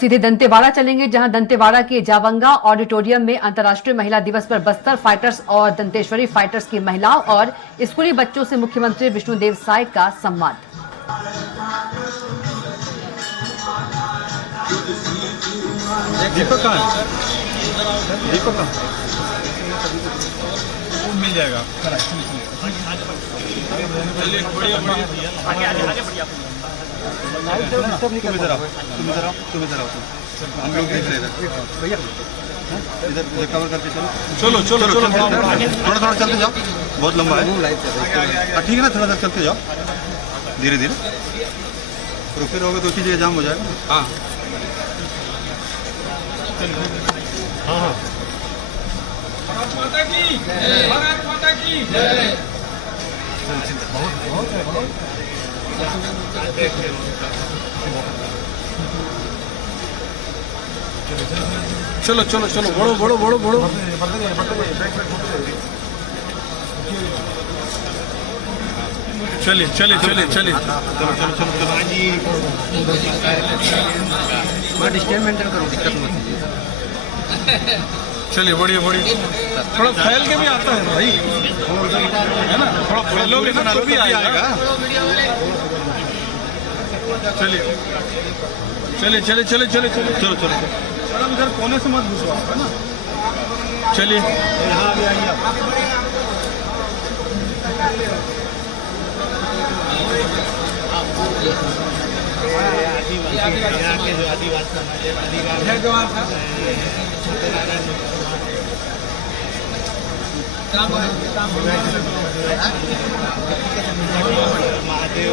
सीधे दंतेवाड़ा चलेंगे, जहां दंतेवाड़ा के जावंगा ऑडिटोरियम में अंतर्राष्ट्रीय महिला दिवस पर बस्तर फाइटर्स और दंतेश्वरी फाइटर्स की महिलाओं और स्कूली बच्चों से मुख्यमंत्री विष्णुदेव साय का संवाद। दीपक कहाँ है? दीपक कहाँ? वो मिल जाएगा। तुम इधर आओ, हम लोग देख रहे हैं भैया, इधर कवर करके चलो चलो चलो चलो थोड़ा थोड़ा चलते जाओ, बहुत लंबा है। ठीक है ना, थोड़ा सा चलते जाओ धीरे धीरे, रुके रहोगे तो एक ही जगह जाम हो जाएगा। हाँ हाँ हाँ। भारत माता की जय, भारत माता की जय। चलो चलो चलो, बढ़ो बढ़ो बढ़ो बढ़ो। चलिए चलिए चलिए चलिए, चलो चलो चलो चलो। मैं डिस्टेंस मेंटेन करूँ, दिक्कत मत कीजिए। चलिए बढ़िया बढ़िया, थोड़ा फैल के भी आता है भाई, है ना, थोड़ा फैलोगे ना तो भी आएगा। चलिए चलिए चलिए चलिए चलिए चलिए चलो चलो चलो, इधर कोने से मत घुसो, है ना। चलिए यहाँ भी आइए। महादेव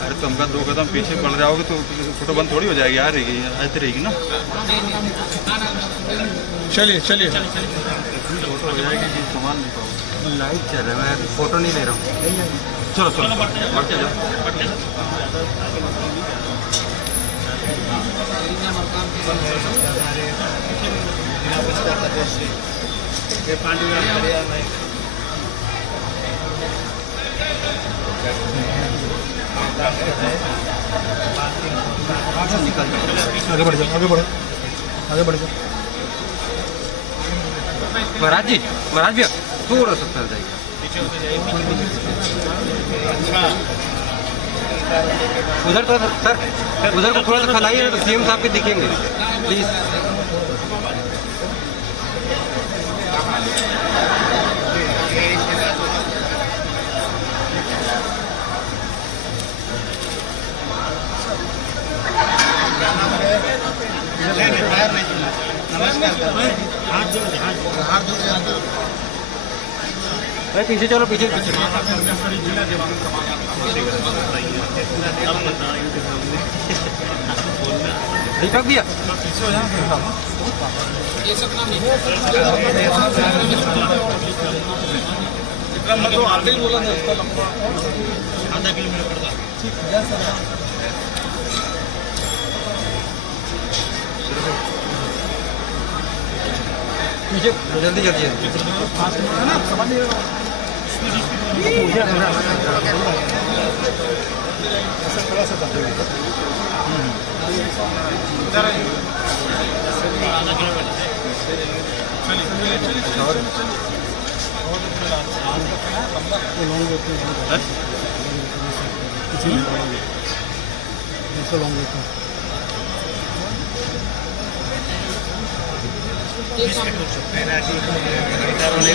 अरे तुमका 2 कदम पीछे बढ़ जाओगे तो फोटो बंद थोड़ी हो जाएगी, आ रहेगी, ऐसे रहेगी ना। चलिए चलिए, फोटो हो जाएगी कि सामान नहीं पाओगे, लाइट चल रहा है, मैं फोटो नहीं ले रहा हूँ। चलो चलो बढ़ते जाओ। आगे बढ़ जाओ, आगे बढ़ो, आगे बढ़ जाओ। महाराज जी, महाराज भैया थोड़ा सा चल जाइए। उधर तो सर, उधर को थोड़ा सा खलाइए तो सीएम साहब के दिखेंगे प्लीज। भाई पीछे चलो, पीछे पीछे। दीपक भैया मैं तो आते ही बोला था, इसका लंबा आधा किलोमीटर पड़ता। पीछे जल्दी जल्दी थोड़ा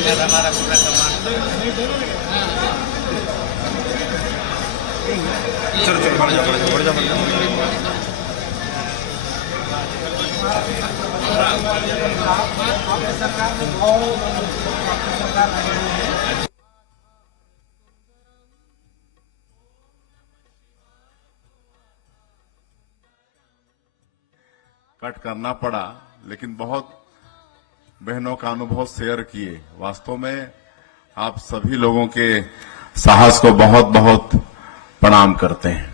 सा हमारा पूरा सामान। चलो चलो बढ़ जाओ बढ़ जाओ बढ़ जाओ बढ़ जाओ। कट करना पड़ा, लेकिन बहुत बहनों का अनुभव शेयर किए। वास्तव में आप सभी लोगों के साहस को बहुत बहुत प्रणाम करते हैं।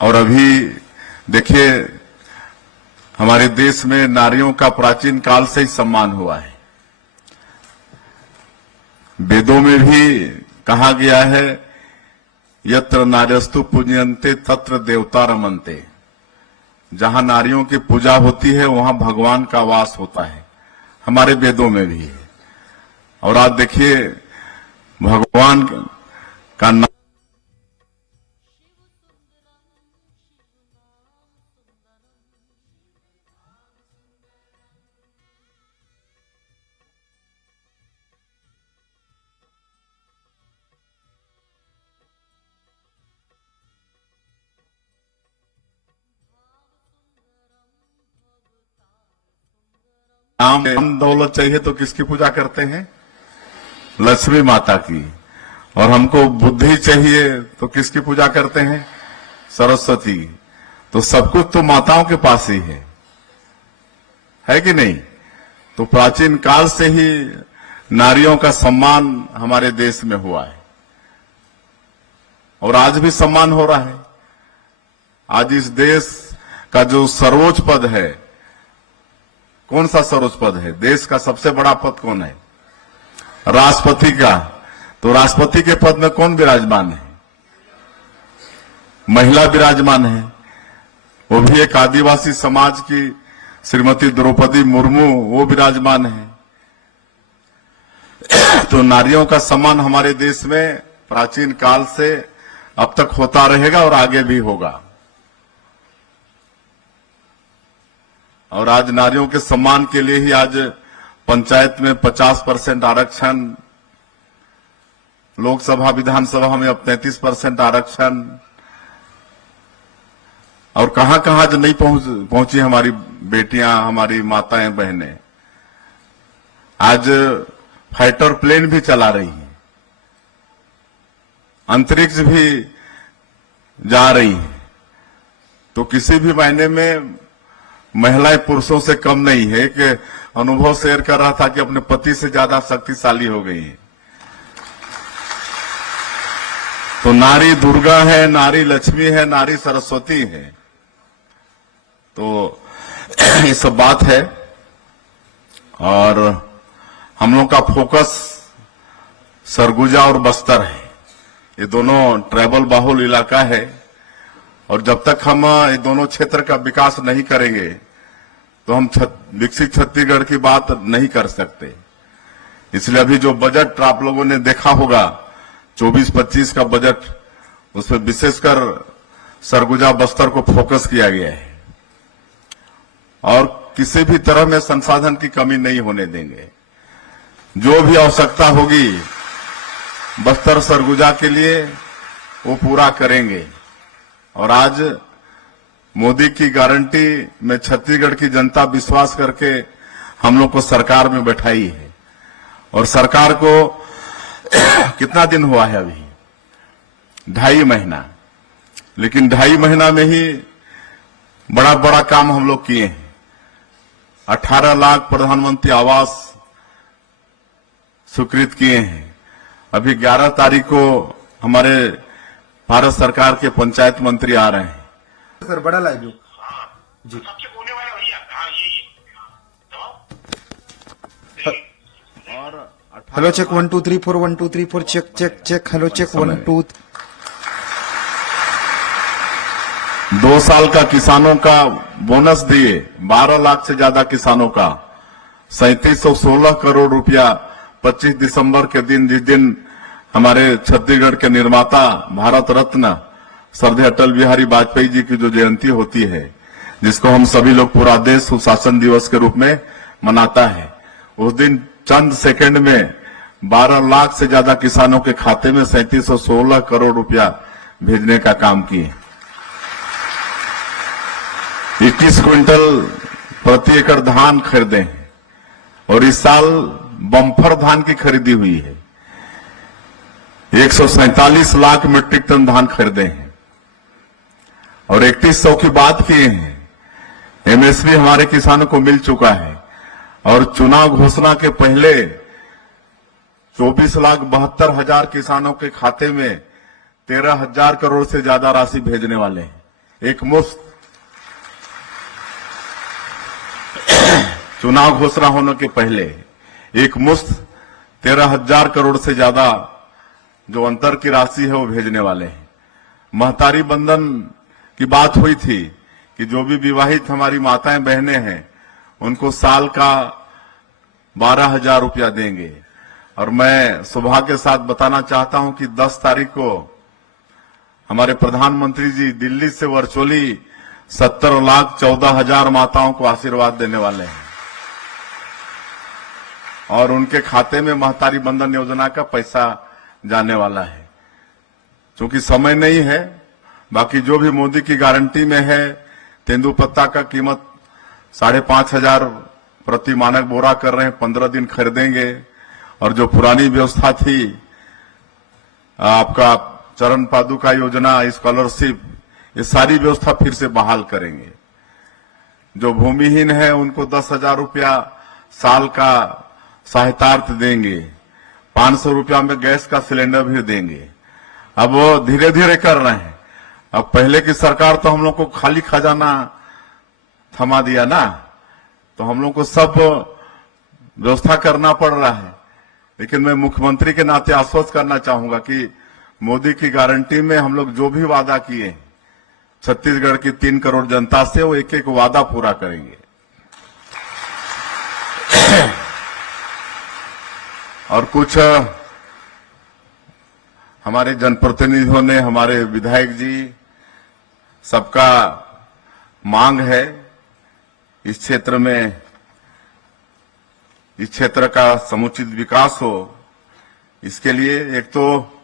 और अभी देखिए हमारे देश में नारियों का प्राचीन काल से ही सम्मान हुआ है। वेदों में भी कहा गया है, यत्र नार्यस्तु पूज्यन्ते तत्र देवता रमन्ते। जहां नारियों की पूजा होती है वहां भगवान का वास होता है, हमारे वेदों में भी है। और आज देखिए भगवान का नाम नाम दौलत चाहिए तो किसकी पूजा करते हैं? लक्ष्मी माता की। और हमको बुद्धि चाहिए तो किसकी पूजा करते हैं? सरस्वती। तो सब कुछ तो माताओं के पास ही है कि नहीं? तो प्राचीन काल से ही नारियों का सम्मान हमारे देश में हुआ है और आज भी सम्मान हो रहा है। आज इस देश का जो सर्वोच्च पद है, कौन सा सर्वोच्च पद है? देश का सबसे बड़ा पद कौन है? राष्ट्रपति का। तो राष्ट्रपति के पद में कौन विराजमान है? महिला विराजमान है, वो भी एक आदिवासी समाज की श्रीमती द्रौपदी मुर्मू, वो विराजमान है। तो नारियों का सम्मान हमारे देश में प्राचीन काल से अब तक होता रहेगा और आगे भी होगा। और आज नारियों के सम्मान के लिए ही आज पंचायत में 50% आरक्षण, लोकसभा विधानसभा में अब 33% आरक्षण, और कहां कहां आज नहीं पहुंची हमारी बेटियां, हमारी माताएं बहनें। आज फाइटर प्लेन भी चला रही हैं, अंतरिक्ष भी जा रही हैं। तो किसी भी मायने में महिलाएं पुरुषों से कम नहीं है। एक अनुभव शेयर कर रहा था कि अपने पति से ज्यादा शक्तिशाली हो गई है। तो नारी दुर्गा है, नारी लक्ष्मी है, नारी सरस्वती है। तो ये सब बात है और हम लोग का फोकस सरगुजा और बस्तर है। ये दोनों ट्राइबल बाहुल इलाका है और जब तक हम ये दोनों क्षेत्र का विकास नहीं करेंगे तो हम विकसित छत्तीसगढ़ की बात नहीं कर सकते। इसलिए अभी जो बजट आप लोगों ने देखा होगा 24-25 का बजट, उसमें विशेषकर सरगुजा बस्तर को फोकस किया गया है और किसी भी तरह में संसाधन की कमी नहीं होने देंगे। जो भी आवश्यकता होगी बस्तर सरगुजा के लिए वो पूरा करेंगे। और आज मोदी की गारंटी में छत्तीसगढ़ की जनता विश्वास करके हम लोग को सरकार में बैठाई है। और सरकार को कितना दिन हुआ है? अभी 2.5 महीना। लेकिन 2.5 महीना में ही बड़ा बड़ा काम हम लोग किए हैं। 18 लाख प्रधानमंत्री आवास स्वीकृत किए हैं। अभी 11 तारीख को हमारे भारत सरकार के पंचायत मंत्री आ रहे हैं। सर बड़ा लाइव जी। Hello check 1 2 3 4 1 2 3 4 check check check. Hello check 1 2। 2 साल का किसानों का बोनस दिए, 12 लाख से ज्यादा किसानों का 3716 करोड़ रुपया 25 दिसंबर के दिन, जिस दिन हमारे छत्तीसगढ़ के निर्माता भारत रत्न श्रद्धेय अटल बिहारी वाजपेयी जी की जो जयंती होती है, जिसको हम सभी लोग पूरा देश सुशासन दिवस के रूप में मनाता है, उस दिन चंद सेकंड में 12 लाख से ज्यादा किसानों के खाते में 3716 करोड़ रुपया भेजने का काम किए। 21 क्विंटल प्रति एकड़ धान खरीदे हैं और इस साल बम्पर धान की खरीदी हुई है। 147 लाख मीट्रिक टन धान खरीदे हैं और 3100 की बात किए हैं। एमएसपी हमारे किसानों को मिल चुका है और चुनाव घोषणा के पहले 24,72,000 किसानों के खाते में 13,000 करोड़ से ज्यादा राशि भेजने वाले हैं। एक मुश्त चुनाव घोषणा होने के पहले एक मुश्त 13,000 करोड़ से ज्यादा जो अंतर की राशि है वो भेजने वाले हैं। महतारी बंधन की बात हुई थी कि जो भी विवाहित हमारी माताएं बहनें हैं उनको साल का 12,000 रुपया देंगे। और मैं सौभाग्य के साथ बताना चाहता हूं कि 10 तारीख को हमारे प्रधानमंत्री जी दिल्ली से वर्चुअली 70,14,000 माताओं को आशीर्वाद देने वाले हैं और उनके खाते में महतारी बंधन योजना का पैसा जाने वाला है। क्योंकि समय नहीं है, बाकी जो भी मोदी की गारंटी में है, तेंदुपत्ता का कीमत 5,500 प्रति मानक बोरा कर रहे हैं, 15 दिन खरीदेंगे। और जो पुरानी व्यवस्था थी आपका चरण पादुका योजना, स्कॉलरशिप, ये सारी व्यवस्था फिर से बहाल करेंगे। जो भूमिहीन है उनको 10,000 रुपया साल का सहायतार्थ देंगे। 500 रुपया में गैस का सिलेंडर भी देंगे। अब वो धीरे धीरे कर रहे हैं। अब पहले की सरकार तो हम लोग को खाली खजाना थमा दिया ना, तो हम लोग को सब व्यवस्था करना पड़ रहा है। लेकिन मैं मुख्यमंत्री के नाते आश्वस्त करना चाहूंगा कि मोदी की गारंटी में हम लोग जो भी वादा किए छत्तीसगढ़ की 3 करोड़ जनता से, वो एक एक वादा पूरा करेंगे। और कुछ हमारे जनप्रतिनिधियों ने, हमारे विधायक जी, सबका मांग है इस क्षेत्र में, इस क्षेत्र का समुचित विकास हो। इसके लिए एक तो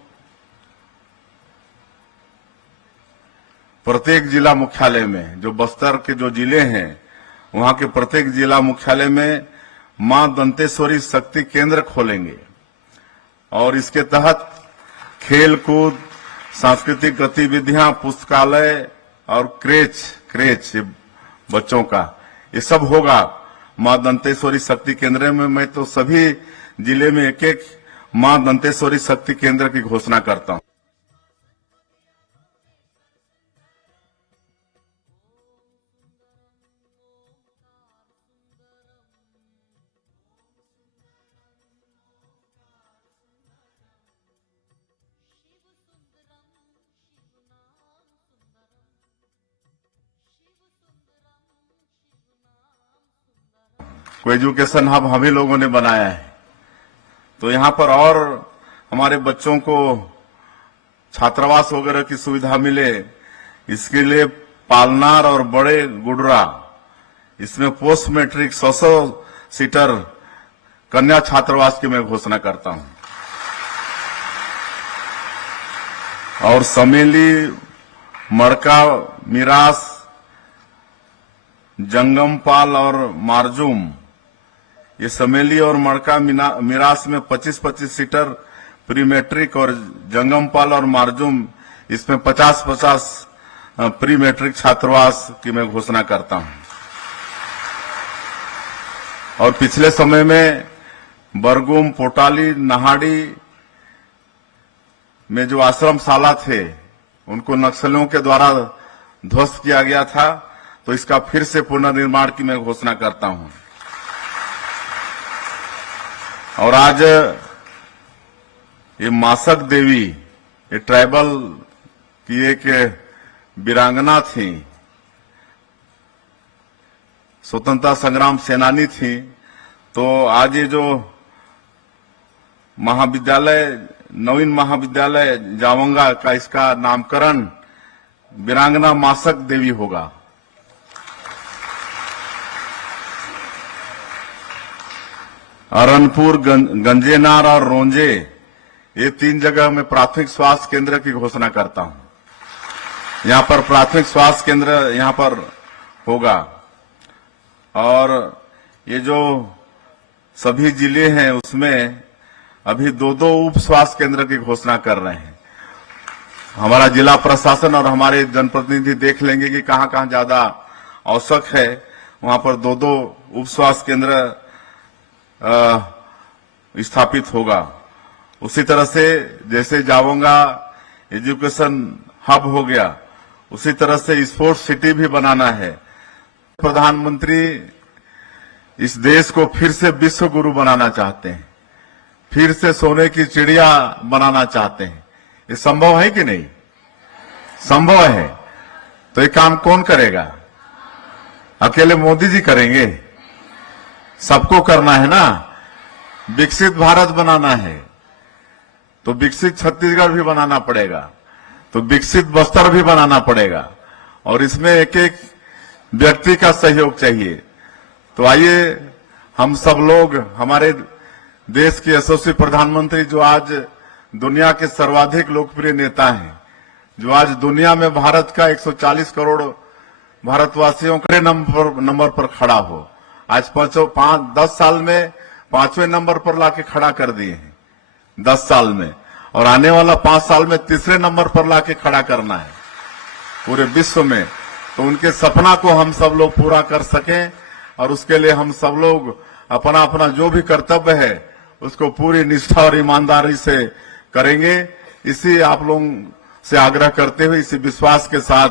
प्रत्येक जिला मुख्यालय में, जो बस्तर के जो जिले हैं वहां के प्रत्येक जिला मुख्यालय में मां दंतेश्वरी शक्ति केंद्र खोलेंगे और इसके तहत खेल कूद, सांस्कृतिक गतिविधियां, पुस्तकालय और क्रेच बच्चों का, ये सब होगा मां दंतेश्वरी शक्ति केंद्र में। मैं तो सभी जिले में एक एक मां दंतेश्वरी शक्ति केंद्र की घोषणा करता हूं। को एजुकेशन हब हम ही लोगों ने बनाया है, तो यहां पर और हमारे बच्चों को छात्रावास वगैरह की सुविधा मिले, इसके लिए पालनार और बड़े गुडरा, इसमें पोस्ट मैट्रिक 100 सीटर कन्या छात्रावास की मैं घोषणा करता हूं। और समेली, मड़का, मिरास, जंगमपाल और मारजूम, ये समेली और मड़का मिरास में 25-25 सीटर प्री मैट्रिक और जंगमपाल और मारजूम इसमें 50-50 प्री मैट्रिक छात्रावास की मैं घोषणा करता हूं। और पिछले समय में बरगुम, पोटाली, नहाड़ी में जो आश्रमशाला थे उनको नक्सलियों के द्वारा ध्वस्त किया गया था, तो इसका फिर से पुनर्निर्माण की मैं घोषणा करता हूं। और आज ये मासक देवी, ये ट्राइबल की एक वीरांगना थी, स्वतंत्रता संग्राम सेनानी थी, तो आज ये जो महाविद्यालय, नवीन महाविद्यालय जावंगा का, इसका नामकरण वीरांगना मासक देवी होगा। अरनपुर, गंजेनार और रोंजे, ये 3 जगह मैं प्राथमिक स्वास्थ्य केंद्र की घोषणा करता हूं। यहां पर प्राथमिक स्वास्थ्य केंद्र यहां पर होगा। और ये जो सभी जिले हैं उसमें अभी 2-2 उप स्वास्थ्य केंद्र की घोषणा कर रहे हैं। हमारा जिला प्रशासन और हमारे जनप्रतिनिधि देख लेंगे कि कहां कहां ज्यादा आवश्यक है, वहां पर 2-2 उप स्वास्थ्य केंद्र स्थापित होगा। उसी तरह से जैसे जावंगा एजुकेशन हब हो गया, उसी तरह से स्पोर्ट्स सिटी भी बनाना है। प्रधानमंत्री इस देश को फिर से विश्व गुरु बनाना चाहते हैं, फिर से सोने की चिड़िया बनाना चाहते हैं। ये संभव है कि नहीं? संभव है। तो ये काम कौन करेगा? अकेले मोदी जी करेंगे? सबको करना है ना। विकसित भारत बनाना है तो विकसित छत्तीसगढ़ भी बनाना पड़ेगा, तो विकसित बस्तर भी बनाना पड़ेगा, और इसमें एक एक व्यक्ति का सहयोग चाहिए। तो आइए हम सब लोग, हमारे देश के यशस्वी प्रधानमंत्री जो आज दुनिया के सर्वाधिक लोकप्रिय नेता हैं, जो आज दुनिया में भारत का 140 करोड़ भारतवासियों के नंबर पर खड़ा हो, आज 10 साल में 5वें नंबर पर लाके खड़ा कर दिए हैं 10 साल में, और आने वाला 5 साल में तीसरे नंबर पर लाके खड़ा करना है पूरे विश्व में। तो उनके सपना को हम सब लोग पूरा कर सकें, और उसके लिए हम सब लोग अपना अपना जो भी कर्तव्य है उसको पूरी निष्ठा और ईमानदारी से करेंगे। इसी आप लोगों से आग्रह करते हुए, इसी विश्वास के साथ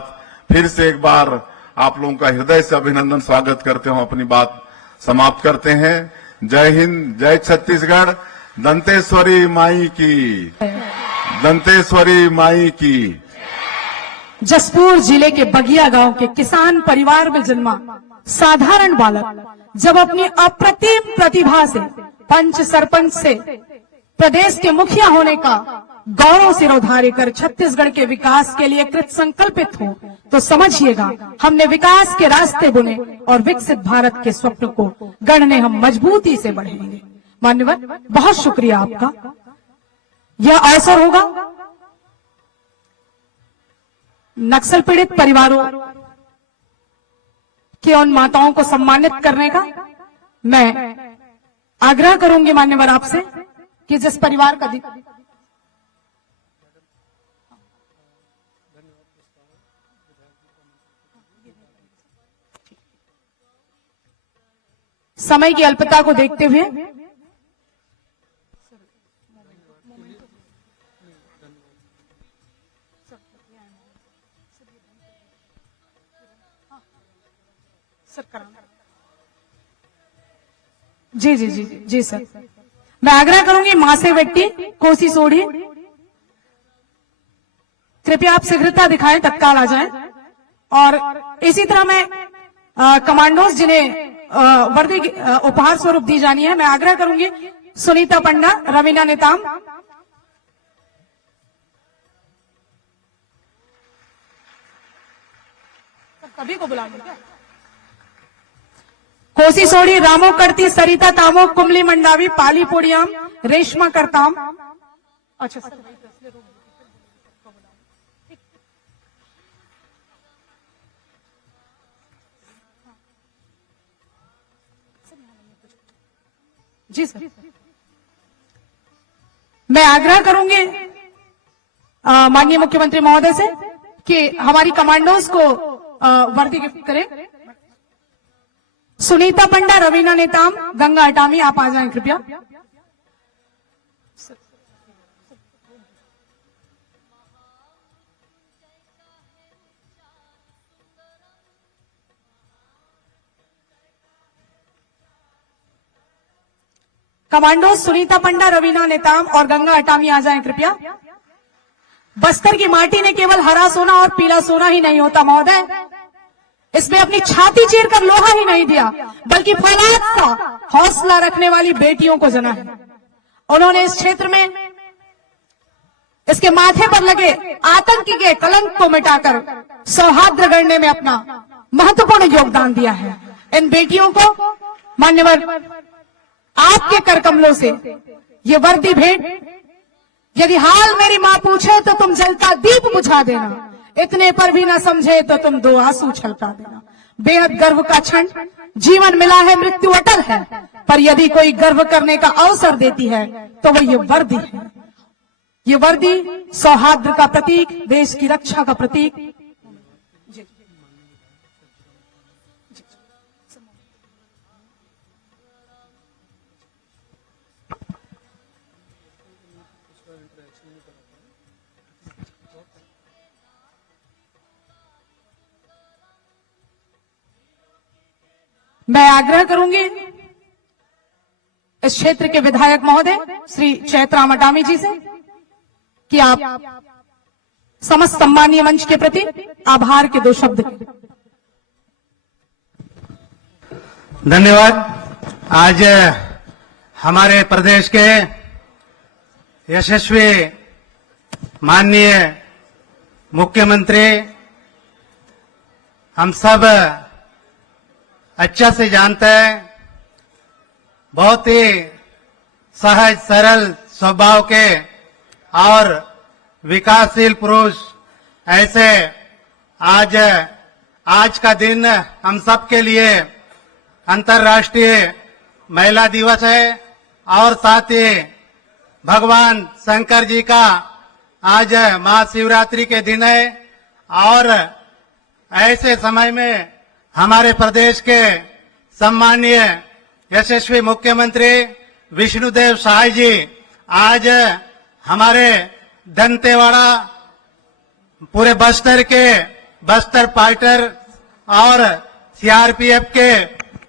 फिर से एक बार आप लोगों का हृदय से अभिनंदन स्वागत करते हुए अपनी बात समाप्त करते हैं। जय हिंद, जय छत्तीसगढ़, दंतेश्वरी माई की, दंतेश्वरी माई की। जसपुर जिले के बगिया गांव के किसान परिवार में जन्मा साधारण बालक जब अपनी अप्रतिम प्रतिभा से पंच सरपंच से प्रदेश के मुखिया होने का गौरव सिरोधार्य कर छत्तीसगढ़ के विकास के लिए कृत संकल्पित हो, तो समझिएगा हमने विकास के रास्ते बुने और विकसित भारत के स्वप्न को गढ़ने हम मजबूती से बढ़ेंगे। मान्यवर, बहुत शुक्रिया आपका। यह अवसर होगा नक्सल पीड़ित परिवारों की उन माताओं को सम्मानित करने का। मैं आग्रह करूंगी मान्यवर आपसे कि जिस परिवार का समय की अल्पता को देखते हुए जी जी जी जी सर, मैं आग्रह करूंगी मां से व्यक्ति कोसी सोढ़ी कृपया आप शीघ्रता दिखाएं, तत्काल आ जाएं। और इसी तरह मैं कमांडोज जिन्हें वर्दी उपहार स्वरूप दी जानी है, मैं आग्रह करूंगी सुनीता पंडा, रवीना नेताम, सभी को बुला लीजिए। कोसी सोड़ी, रामो करती, सरिता तामो, कुमली मंडावी, पाली पोड़ियाम, रेशमा करताम। अच्छा सर, जी सर, मैं आग्रह करूंगी माननीय मुख्यमंत्री महोदय से कि हमारी कमांडोज को वर्दी गिफ्ट करें। सुनीता पंडा, रवीना नेताम, गंगा अटामी, आप आ जाएं कृपया। कमांडो सुनीता पंडा, रवीना नेताम और गंगा अटामी आ जाएं कृपया। बस्तर की माटी ने केवल हरा सोना और पीला सोना ही नहीं होता महोदय, इसमें अपनी छाती चीर कर लोहा ही नहीं दिया, बल्कि फौलाद सा हौसला रखने वाली बेटियों को जना है। उन्होंने इस क्षेत्र में इसके माथे पर लगे आतंकी के कलंक को मिटाकर सौहार्द गढ़ने में अपना महत्वपूर्ण योगदान दिया है। इन बेटियों को मान्यवर आपके कर कमलों से ये वर्दी भेंट, यदि हाल मेरी मां पूछे तो तुम जलता दीप बुझा देना, इतने पर भी ना समझे तो तुम 2 आंसू छलका देना। बेहद गर्व का क्षण, जीवन मिला है, मृत्यु अटल है, पर यदि कोई गर्व करने का अवसर देती है तो वह ये वर्दी है। ये वर्दी सौहार्द का प्रतीक, देश की रक्षा का प्रतीक। मैं आग्रह करूंगी इस क्षेत्र के विधायक महोदय श्री चैतराम अटामी जी से कि आप समस्त सम्मानीय मंच के प्रति आभार के 2 शब्द कहें। धन्यवाद। आज हमारे प्रदेश के यशस्वी माननीय मुख्यमंत्री, हम सब अच्छा से जानते हैं, बहुत ही सहज सरल स्वभाव के और विकासशील पुरुष। ऐसे आज का दिन हम सब के लिए अंतर्राष्ट्रीय महिला दिवस है और साथ ही भगवान शंकर जी का आज महाशिवरात्रि के दिन है। और ऐसे समय में हमारे प्रदेश के सम्मानीय यशस्वी मुख्यमंत्री विष्णुदेव साय जी आज हमारे दंतेवाड़ा, पूरे बस्तर फाइटर और सीआरपीएफ के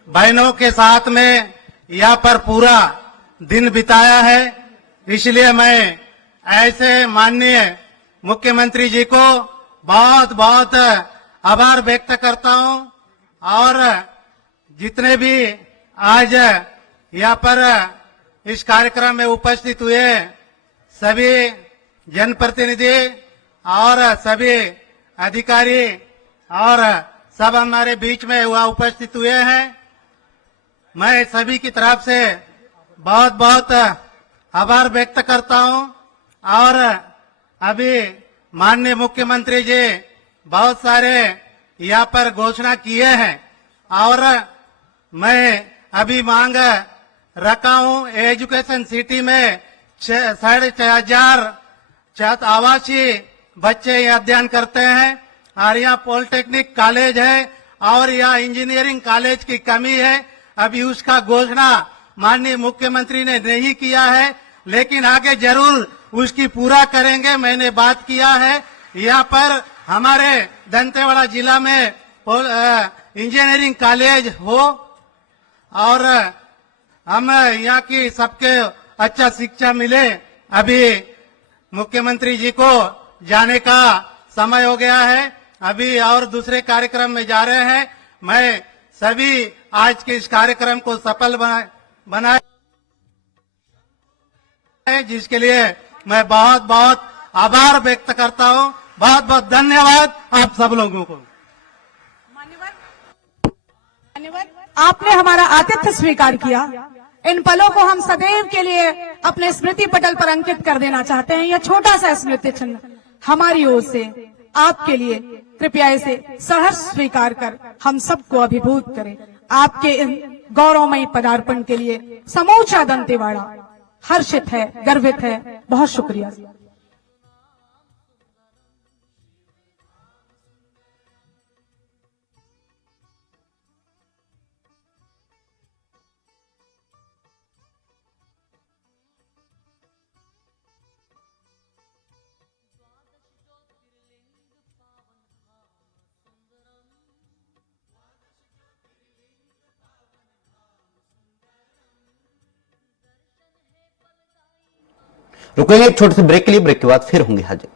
बहनों के साथ में यहाँ पर पूरा दिन बिताया है। इसलिए मैं ऐसे माननीय मुख्यमंत्री जी को बहुत बहुत आभार व्यक्त करता हूं। और जितने भी आज यहाँ पर इस कार्यक्रम में उपस्थित हुए सभी जनप्रतिनिधि और सभी अधिकारी और सब हमारे बीच में वह उपस्थित हुए हैं, मैं सभी की तरफ से बहुत बहुत आभार व्यक्त करता हूं। और अभी माननीय मुख्यमंत्री जी बहुत सारे यहाँ पर घोषणा किए हैं और मैं अभी मांग रखा हूं। एजुकेशन सिटी में 6,500 आवासीय बच्चे यहाँ अध्ययन करते हैं और यहाँ पॉलिटेक्निक कॉलेज है और यहाँ इंजीनियरिंग कॉलेज की कमी है। अभी उसका घोषणा माननीय मुख्यमंत्री ने नहीं किया है, लेकिन आगे जरूर उसकी पूरा करेंगे। मैंने बात किया है यहाँ पर हमारे दंतेवाड़ा जिला में इंजीनियरिंग कॉलेज हो और हम यहाँ की सबके अच्छा शिक्षा मिले। अभी मुख्यमंत्री जी को जाने का समय हो गया है, अभी और दूसरे कार्यक्रम में जा रहे हैं। मैं सभी आज के इस कार्यक्रम को सफल बनाए जिसके लिए मैं बहुत बहुत आभार व्यक्त करता हूं। बहुत बहुत धन्यवाद आप सब लोगों को। आपने हमारा आतिथ्य स्वीकार किया। इन पलों को हम सदैव के लिए अपने स्मृति पटल पर अंकित कर देना चाहते हैं। यह छोटा सा स्मृति चिन्ह हमारी ओर से आपके लिए, कृपया इसे सहर्ष स्वीकार कर हम सबको अभिभूत करें। आपके इन गौरवमयी पदार्पण के लिए समूचा दंतेवाड़ा हर्षित है, गर्वित है। बहुत शुक्रिया। रुकेंगे एक छोटे से ब्रेक के लिए। ब्रेक के बाद फिर होंगे हाजिर।